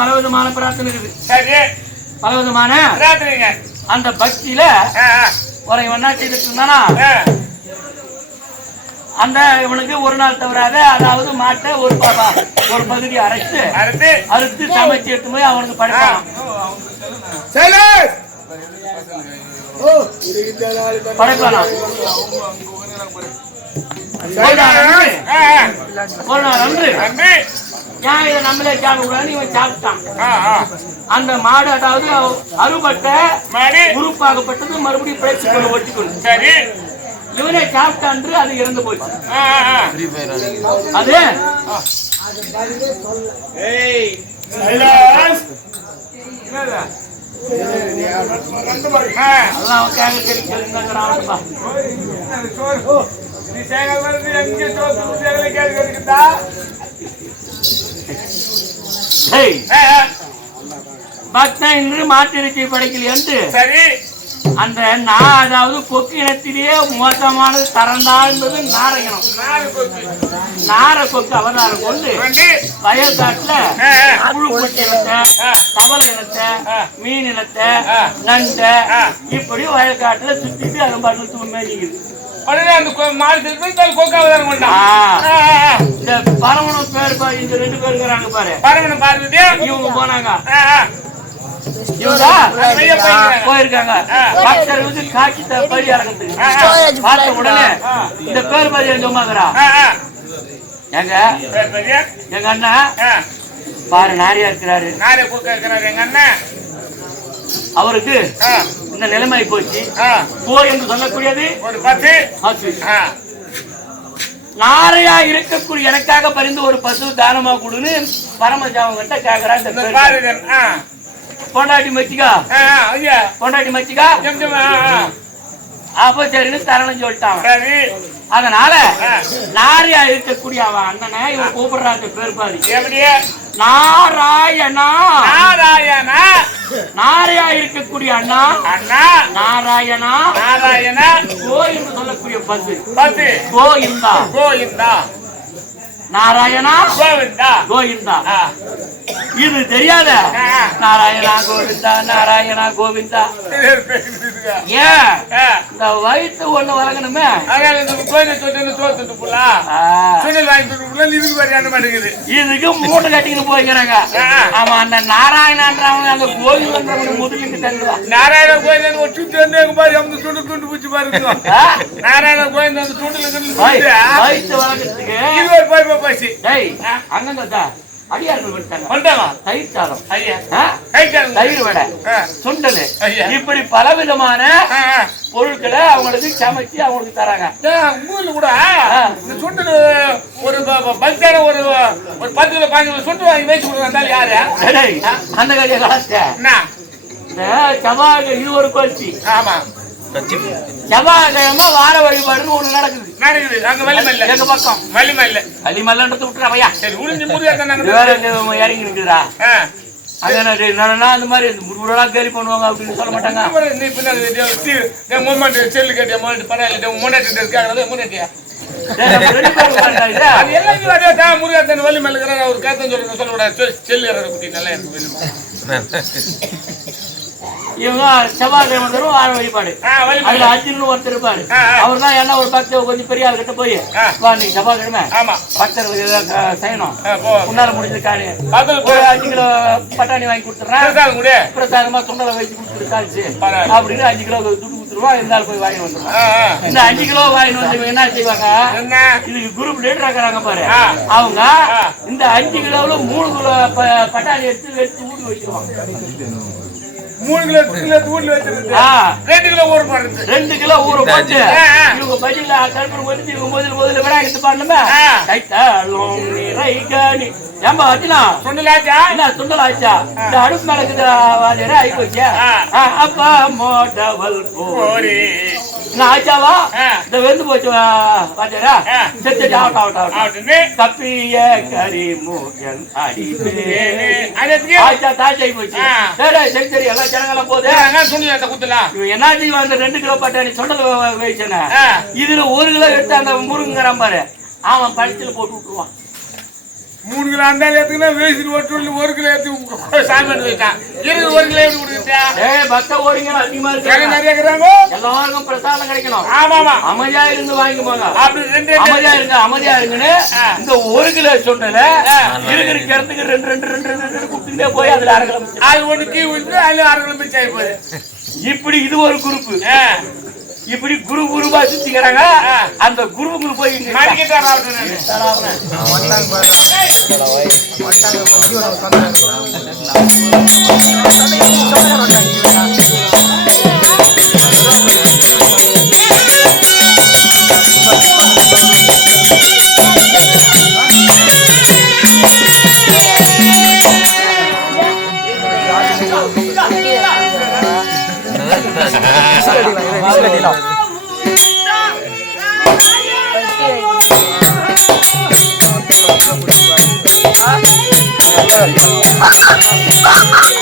பலவிதமான பிரார்த்தனை இருக்குது. சரி, பலவிதமான பிரார்த்தனைங்க. அந்த பக்தியில ஒரு இவன் என்ன செய்துட்டு இருந்தானா, அந்த இவனுக்கு ஒரு நாள் தவறாத, அதாவது மாட்டை ஒரு பகுதி அறுத்து சமைச்சு எடுத்து போய் அவனுக்கு படைப்பான். படைப்பானா ஒரு நாள் அன்று ஏன் இதை நம்மளே சாப்பிடக்கூடாதுன்னு இவன் சாப்பிட்டான். அந்த மாடு அதாவது அறுபட்ட உறுப்பாகப்பட்டது மறுபடியும் பிழைச்சு கொண்டு ஒட்டிக்கொண்டு சரி இவனே சாப்பிட்டான்று அது இறந்து போச்சு. அது பக்தன் என்று மாட்டிறைச்சி படைக்கலையன்று சரி அந்த அதாவது கொக்கு இனத்திலேயே மோசமானது தரந்தாழ்ந்தது நாரையனம். நார கொக்கு அவதாரம் கொண்டு வயல்காட்டுல புழுப்பட்டி இனத்தை, தவளை இனத்தை, மீன் இனத்தை, நண்டை இப்படி வயல்காட்டுல சுத்திட்டு அது பண்ணு மேய்க்குது. இந்த பரமணம் பேர் இந்த 2 பேர் இருக்கிறாங்க பாரு, பரமணம் பார்வதி இவங்க போனாங்க, போயிருக்காங்க பக்தர்களுக்கு காட்சி படி இறங்குறதுக்கு. பார்த்த உடனே இந்த பேர் பதி சொன்னாங்கிறா, எங்க எங்க அண்ணா பாரு நாரியா இருக்கிறாரு, எங்க அண்ணன் அவருக்கு இந்த நிலைமை போச்சு போர் என்று சொல்லக்கூடியது ஒரு பசு. நாரையா இருக்கக்கூடிய எனக்காக பரிந்து ஒரு பசு தானமா கொடுன்னு பரமஜாமம் கிட்ட கேக்குறா. பொண்டாட்டி மச்சிக்கா பொண்டாட்டி மச்சிக்கா அப்ப சரின்னு தரணும் சொல்லிட்டான். அதனால நாரையா இருக்கக்கூடிய அவன் அண்ணனை இவன் கூப்பிடுறாங்க பேர் பாரு நாராயணா. நாராயணா நாரையா இருக்கக்கூடிய அண்ணா அண்ணா நாராயணா. நாராயணா கோயில் சொல்லக்கூடிய பசு கோயிந்தா கோயிந்தா நாராயணா கோவிந்தா கோவிந்தா. இது தெரியாத நாராயணா கோவிந்தா நாராயணா கோவிந்தா ஏன் இந்த வயிற்று ஒண்ணு வழங்கணுமே இதுக்கு மூட்டை கட்டிக்கிட்டு போய்க்கிறாங்க. ஆமா அந்த நாராயணன்றவங்க அந்த கோவில்ன்றவங்க முதுகிட்டு தங்குதான். நாராயண கோயில் ஒரு சுத்தி வந்து துண்டு துண்டு பூச்சி பாருங்க. நாராயண கோயில் அந்த துண்டுல வயிற்று வழங்கத்துக்கு அங்கங்க அடியார்கள் விட்டாங்க. தயிர் சாதம், தயிர் வடை, சுண்டல் இப்படி பலவிதமான பொருட்களை அவங்களுக்கு சமைச்சு அவங்களுக்கு தராங்க. ஊர்ல கூட சுண்டல் ஒரு பக்தான ஒரு 10 கிலோ 15 கிலோ சுண்டு வாங்கி வச்சு கொடுத்தாலும் யாரு அந்த கதையை கலந்த செவ்வாய் இது ஒரு கோச்சி. ஆமா செவ்வாய்க்கிழமை வார வழிபாடுன்னு ஒண்ணு நடக்குது. அங்க வலிமல்ல எங்க பக்கம் வலிமல்ல வலிமல்லன்றது விட்டுறாவையா இறங்கி இருக்குதா அந்த மாதிரி முருகெல்லாம் கேள்வி பண்ணுவாங்க அப்படின்னு சொல்ல மாட்டாங்க. செல்லு கேட்டியா பரவாயில்ல முன்னாடி முருகன் வலி மேல ஒரு கருத்து சொல்ல செல்லு குட்டி நல்லா இருக்கு. இவங்க செவ்வாய்க்கிழமை தரும் வார வழிபாடு. அதுல 5 ஒருத்தர் இருப்பாரு. அவர் தான் என்ன ஒரு பக்தர் கொஞ்சம் பெரிய ஆள் கிட்ட போய் வா நீ செவ்வாய்க்கிழமை பக்தர்களுக்கு செய்யணும் முன்னால முடிஞ்சிருக்காரு 5 கிலோ பட்டாணி வாங்கி கொடுத்துறேன் பிரசாதமா சுண்டலை வச்சு கொடுத்துரு காய்ச்சி அப்படின்னு 5 கிலோ துட்டு கொடுத்துருவா. இருந்தாலும் போய் வாங்கி வந்துருவான். இந்த 5 கிலோ வாங்கி வந்து என்ன செய்வாங்க, இதுக்கு குரூப் லீடர் இருக்கிறாங்க பாரு, அவங்க இந்த 5 கிலோவுல 3 கிலோ பட்டாணி எடுத்து ஊட்டி வச்சிருவாங்க. 3 கிலோ ஊர்ல வச்சிருக்கு 2 கிலோ ஊற போடுறது 2 கிலோ ஊற போட்டு இவங்க பஜில கல்பனை போட்டு இவங்க முதல்ல விடாக்கிட்டு பாடணுமே கைத்தாலும் நிறைகாணி ஏம்பா வச்சுனா சுண்டலாச்சா என்ன சுண்டலாச்சா இந்த அடுப்பு மேலக்குது வாஜரா ஆகி போச்சு. அப்பா மோட்டவல் போரி ஆச்சாவா இந்த வெந்து போச்சு வாஜரா செத்து கப்பிய கறி மூக்கன் ஆச்சா தாச்சாய் போச்சு. சரி சரி எல்லாம் ஜனங்கெல்லாம் போகுது என்ன செய்வா அந்த 2 கிலோ பட்டாணி சொண்டல் வயசுன இதுல 1 கிலோ எடுத்து அந்த முருங்கறான் பாரு அவன் பழத்துல போட்டு விட்டுருவான். 3 கிலோ அந்தாலும் ஏத்துக்குன்னா வேசிட்டு ஒட்டு 1 கிலோ ஏத்து சாமி வச்சுட்டான். இருக்கு 1 கிலோ எப்படி கொடுத்துட்டா? பக்த ஓடிங்க அதிகமா இருக்கு. நிறைய இருக்கிறாங்க. எல்லாருக்கும் பிரசாதம் கிடைக்கணும். ஆமாமா. அமைதியா இருந்து வாங்கி போங்க. அப்படி 2 அமைதியா இருங்கன்னு இந்த 1 கிலோ சொன்னல இருக்கிற இடத்துக்கு 2 குப்பிட்டே போய் அதுல 1/2 கிலோ. அது ஒண்ணு கீ விட்டு அதுல 1/2 கிலோ மிச்சம் ஆகி போகுது. இப்படி இது ஒரு குரூப். இப்படி குருவா சுத்திக்கிறாங்க. அந்த குரு போய் Ha ha ha!